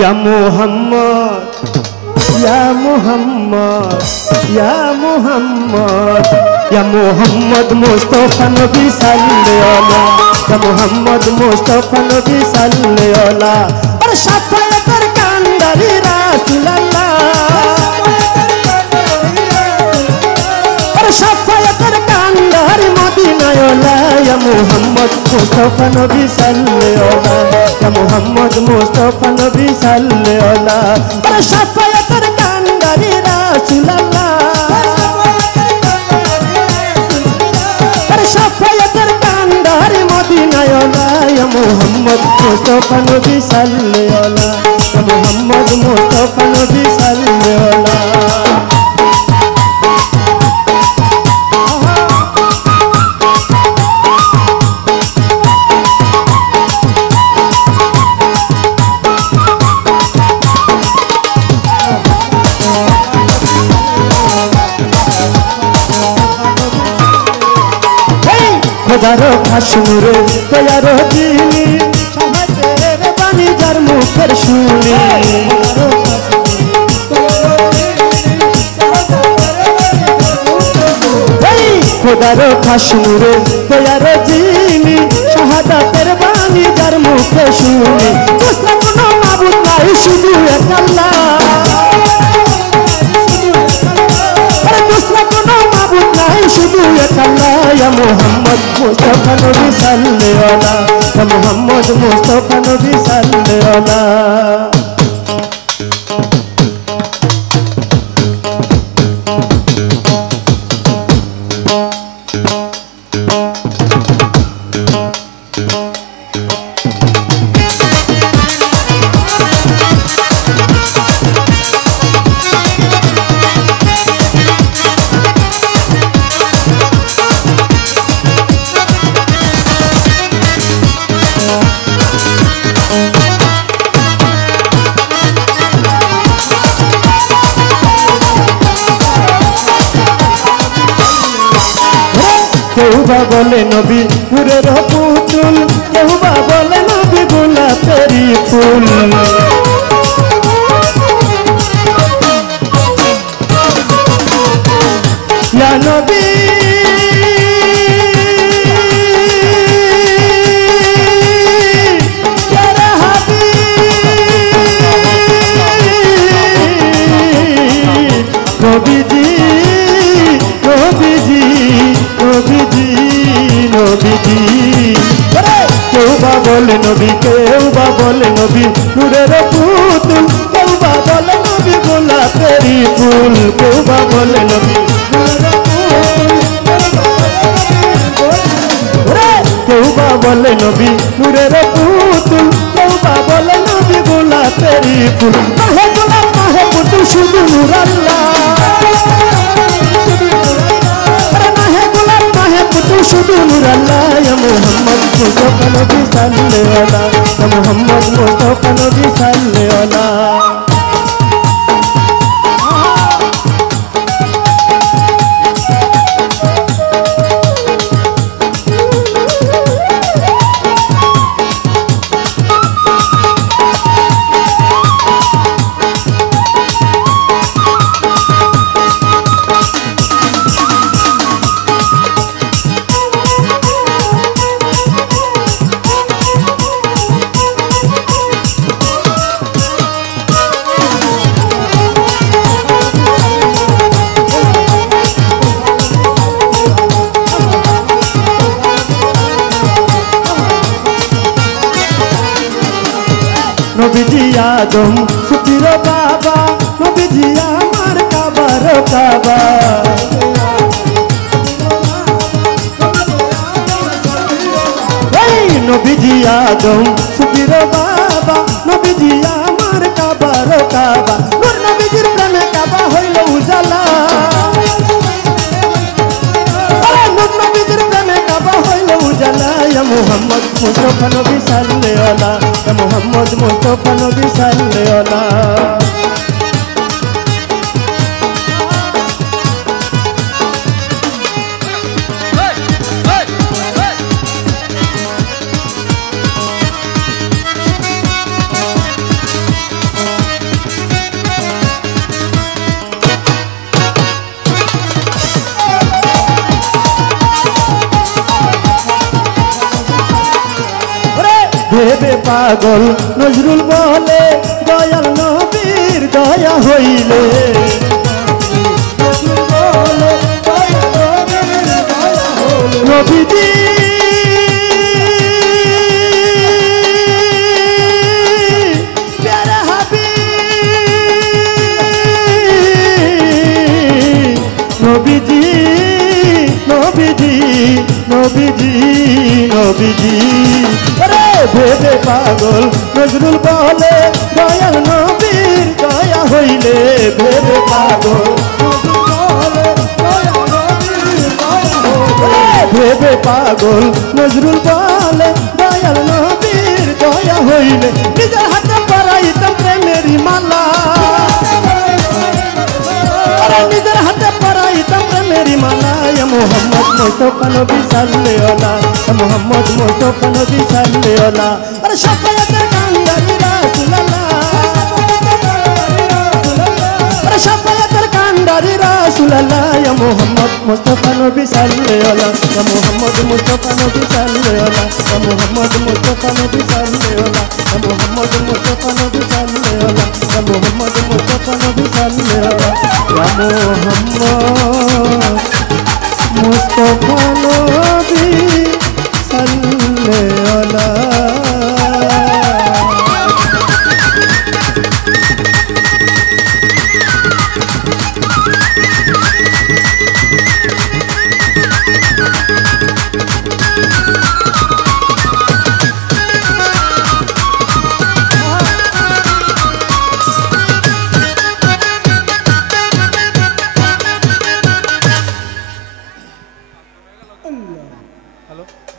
या मोहम्मद या मोहम्मद या मोहम्मद या मोहम्मद मुस्तफा नबी सल्लल्लाहु या मोहम्मद मुस्तफा नबी सल्लल्लाहु और शफाअतर कांदारी रासूलुल्लाह और शफाअतर कांदारी मदीनावाला या मोहम्मद मुस्तफा नबी सल्लल्लाहु या मोहम्मद मुस्तफा नबी सल्लल्लाहु और शफाअतर कांदारी रासूलुल्लाह और शफाअतर कांदारी मदीनावाला या मोहम्मद मुस्तफा नबी सल्लल्लाहु या मोहम्मद मुस्तफा नबी सल्लल्लाहु खुदारो खाशनुरे तैयारो दीनी तेरे बानी जार मुखर शुनी खुदारो खाशनुरे तैयारो दीनी शहादा तेरे बानी जार मुखर शुनी दूसरा कोनो माबूद नहीं शुद्ध एक अल्लाह या मोहम्मद मुस्तफा नबी सल्लल्लाहु या मोहम्मद मुस्तफा नबी सल्लल्लाहु बोले नबी पूरे पुतुल केहुबा बोले नबी गोलापेरी फूल या नबी बोले नबी केहुबा बोले नबी नूरेर पुतुल केहुबा बोले नबी गोलापेरी फूल केहुबा बोले नबी केहुबा बोले नबी नूरेर पुतुल केहुबा बोले नबी गोलापेरी फूल माहे गोलाप माहे पुतुल शुधु नूर अल्लाह शुद्ध नूर अल्लाह या मोहम्मद मुस्तफा नबी सल्लल्लाहु या मोहम्मद मुस्तफा नबी सल्लल्लाहु नबीजी आदम सुफिर बाबा नबीजी आमार काबार काबा नबीजी आदम सुफिर बाबा नबीजी आमार काबार काबा नूर नबीजीर प्रेमे काबा हইল उजाला नूर नबीजीर प्रेमे काबा हইল उजाला या मोहम्मद मुस्तफा नबी सल्लल्लाहु या मोहम्मद मुस्तफा नबी सल्लल्लाहु ভেবে পাগল নজরুল বলে দয়াল নবীর দয়া হইলে নবীজি প্যারা হাবিব নবীজি নবীজি নবীজি নবীজি রে ভেবে পাগল নজরুল বলে দয়াল নবীর দয়া হইলে ভেবে পাগল ভেবে পাগল নজরুল বলে দয়াল নবীর দয়া হইলে নিজের হাতে পরাইতাম প্রেমেরই মালা নিজের হাতে পরাইতাম প্রেমেরই মালা মোহাম্মদ মুস্তাফা নবী সাল্লাল্লাহু মোহাম্মদ মুস্তাফা নবী সাল্লাল্লাহু আরে শাফায়াতের কান্ডারি রাসূলুল্লাহ আরে শাফায়াতের কান্ডারি রাসূলুল্লাহ ইয়া মোহাম্মদ মুস্তাফা নবী সাল্লাল্লাহু ইয়া মোহাম্মদ মুস্তাফা নবী সাল্লাল্লাহু ইয়া মোহাম্মদ মুস্তাফা নবী সাল্লাল্লাহু ইয়া মোহাম্মদ মুস্তাফা নবী সাল্লাল্লাহু ইয়া মোহাম্মদ মুস্তাফা নবী সাল্লাল্লাহু ইয়া মোহাম্মদ মুস্তাফা নবী সাল্লাল্লাহু Halo.